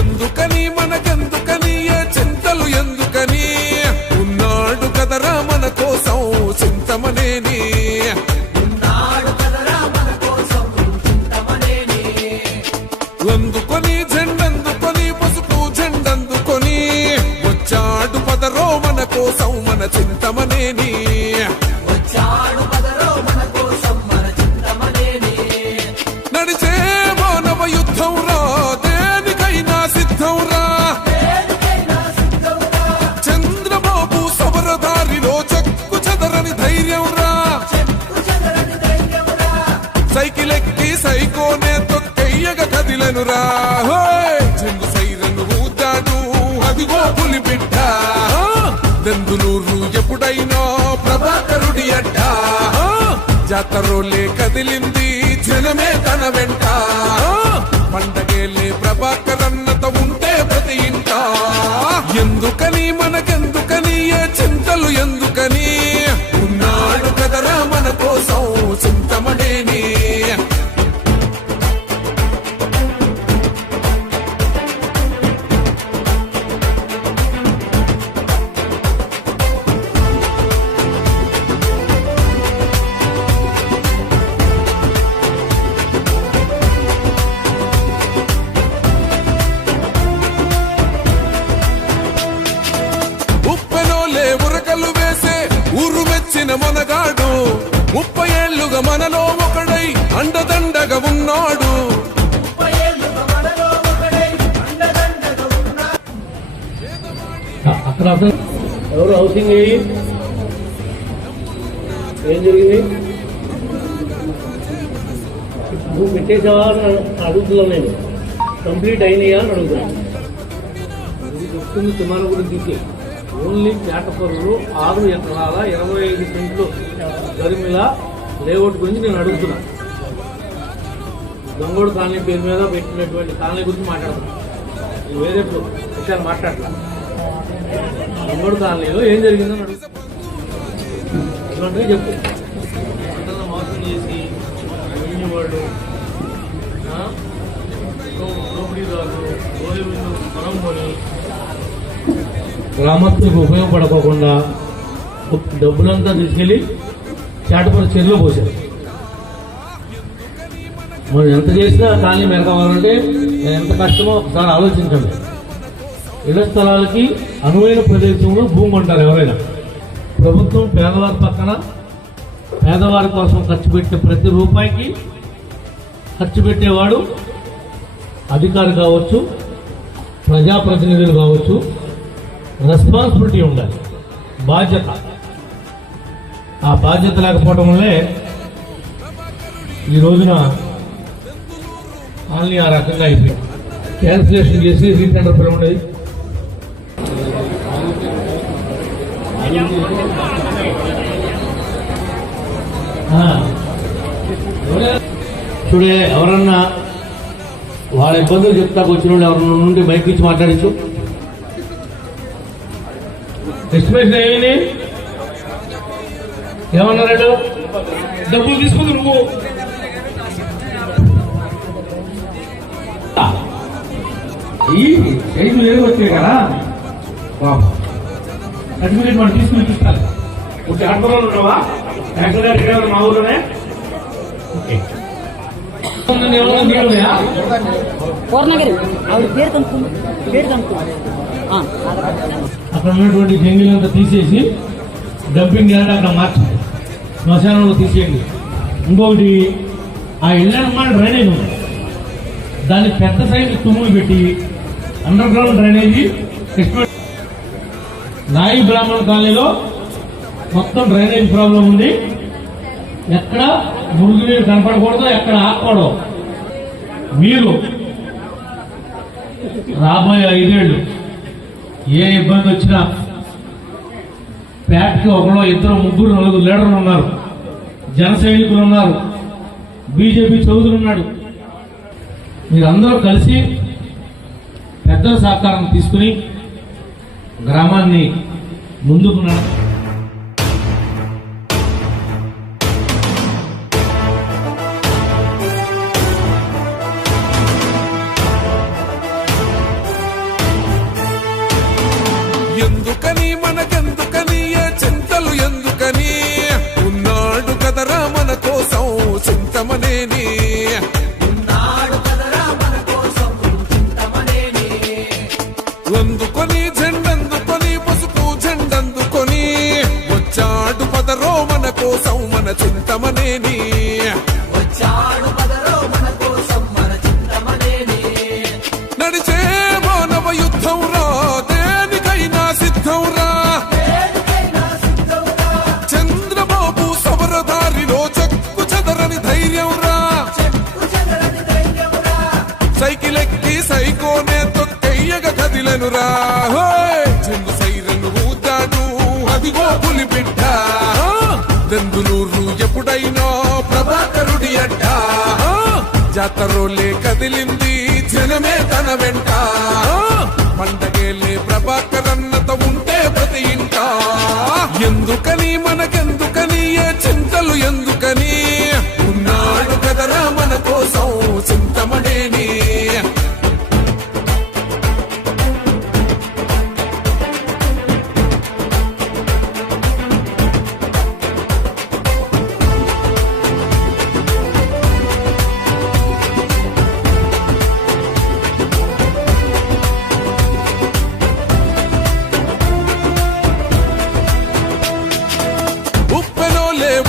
ఎందుకని మనకెందుకని ఏ చింతలు ఎందుకని ఉన్నాడు కదరా మన కోసం చింతమనేని అందుకొని జెండందుకొని పసుపు జెండందుకొని వచ్చాడు పదరో మన కోసం మన చింతమనేని నడిచే మానవ యుద్ధం రా దేనికైనా సిద్ధం రా చంద్రబాబు సమరదారిలో చెక్కు చెదరని ధైర్యం రా సైకిల్ ఎక్కి సైకోనే తొక్కెయ్యగ కదిలనురా చెంగు సైరను ఊతాడు అదిగో పులి బిడ్డ దెందులూరు ఎప్పుడైనా ప్రభాకరుడి అడ్డ జాతరోలే కదిలింది జనమే తన వెంట పండగేలే ప్రభాకరన్నత ఉంటే ప్రతి ఇంట ఎందుకని మనకెందుకని ఏ చింతలు ఎందుకని ఉన్నాడు కదరా మన కోసం చింతమనేని ఉరకలు వేసే ఊరు మెచ్చిన మనగాడు 30 ఏళ్లుగా మనలో ఒకడై అండదండగా ఉన్నాడు అక్కడ ఎవరు హౌసింగ్ ఏం జరిగింది నువ్వు పెట్టేసావా అని అడుగుతున్నావు నేను కంప్లీట్ అయినాయా అని అడుగుతున్నాను చెప్తుంది తిమాన గురించి ఓన్లీ పేటపరులు 6 ఎకరాల 25 సెంట్లు గరిమిల లేఅవుట్ గురించి నేను అడుగుతున్నాను గంగోడు కాలనీ పేరు మీద పెట్టినటువంటి కాలనీ గురించి మాట్లాడుతున్నాను వేరే విషయాలు మాట్లాడతాను గంగోడు కాలనీలో ఏం జరిగిందని అడుగుతాను ఇలాంటివి చెప్పు అందరిని మోసం చేసి వాళ్ళు దోపిడీదారులు గోధుమలు పొలం కొని గ్రామస్తులకు ఉపయోగపడకుండా డబ్బులంతా తీసుకెళ్లి చాటపల్లి చెరువులో పోశారు. మనం ఎంత చేసినా కాలనీ మెరకావాలంటే ఎంత కష్టమో ఒకసారి ఆలోచించండి. ఇళ్ల స్థలాలకి అనువైన ప్రదేశంలో భూమి అంటారు ఎవరైనా. ప్రభుత్వం పేదవారి పక్కన పేదవారి కోసం ఖర్చు పెట్టే ప్రతి రూపాయికి ఖర్చు పెట్టేవాడు అధికారి కావచ్చు, ప్రజాప్రతినిధులు కావచ్చు. రెస్పాన్సిబిలిటీ ఉండాలి, బాధ్యత. ఆ బాధ్యత లేకపోవడం వల్లే ఈ రోజున కాలనీ ఆ రకంగా అయిపోయింది. క్యాన్సిలేషన్ చేసి రీటెండర్ పిలవండి. చూడే ఎవరన్నా వాళ్ళ ఇబ్బందులు చెప్తాకు వచ్చిన వాళ్ళు ఎవరన్నా నుండి మైక్ ఇచ్చి మాట్లాడచ్చు. ఎస్టిమేషన్ ఏమైంది ఏమన్నాడు? డబ్బులు తీసుకుంది నువ్వు. ఈ ఐదు వేలు వచ్చాయి కదా సర్టిఫికేట్ మనం తీసుకుని చూస్తాను. ఇప్పుడు ఆటోలో ఉన్నావా? యాక్సిడెంట్ మా ఊర్లోనే. అక్కడ ఉన్నటువంటి జంగిలంతా తీసేసి డంపింగ్ యార్డ్ అక్కడ మార్చండి, శ్మశానంలో తీసేయండి. ఇంకొకటి ఆ ఇళ్ళ డ్రైనేజ్ ఉంది, దాన్ని పెద్ద సైజు తుమ్ములు పెట్టి అండర్ గ్రౌండ్ డ్రైనేజీ. నాయి బ్రాహ్మణ కాలనీలో మొత్తం డ్రైనేజ్ ప్రాబ్లం ఉంది. ఎక్కడ మురుగునీరు కనపడకూడదు, ఎక్కడ ఆకూడదు. మీరు రాబోయే 5 ఏళ్ళు ఏ ఇబ్బంది వచ్చినా ప్యాట్కి ఒకరు 2 3 4 లీడర్లు ఉన్నారు, జన సైనికులు ఉన్నారు, బీజేపీ చౌదరి ఉన్నాడు. మీరందరూ కలిసి పెద్దల సహకారం తీసుకుని గ్రామాన్ని ముందుకు ఎందుకని మనకెందుకని ఏ చింతలు ఎందుకని ఉన్నాడు కదరా మన కోసం చింతమనేని అందుకొని జెండందుకొని పసుపు జెండందుకొని వచ్చాడు పదరో మన కోసం మన చింతమనేని నడిచే మానవ యుద్ధం రా దేనికైనా సిద్ధం రా చంద్రబాబు సమరదారిలో చెక్కు చెదరని ధైర్యం రా సైకిల్ ఎక్కి సైకోనే తొక్కెయ్యగ కదిలను రా చెంగు సైరను ఊతాడు అదిగో పులి బిడ్డ దెందులూరు ఎప్పుడైనా ప్రభాకరుడి అడ్డ జాతరోలే కదిలింది జనమే తన వెంట పండగేలే ప్రభాకరన్నత ఉంటే ప్రతి ఇంట ఎందుకని మనకెందుకని ఏ చింతలు ఎందుకని ఉన్నాడు కదరా మన కోసం చింతమనేని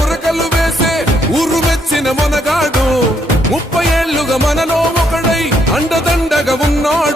ఉరకలు వేసే ఊరు మెచ్చిన మనగాడు 30 ఏళ్లుగా మనలో ఒకడై అండదండగా ఉన్నాడు.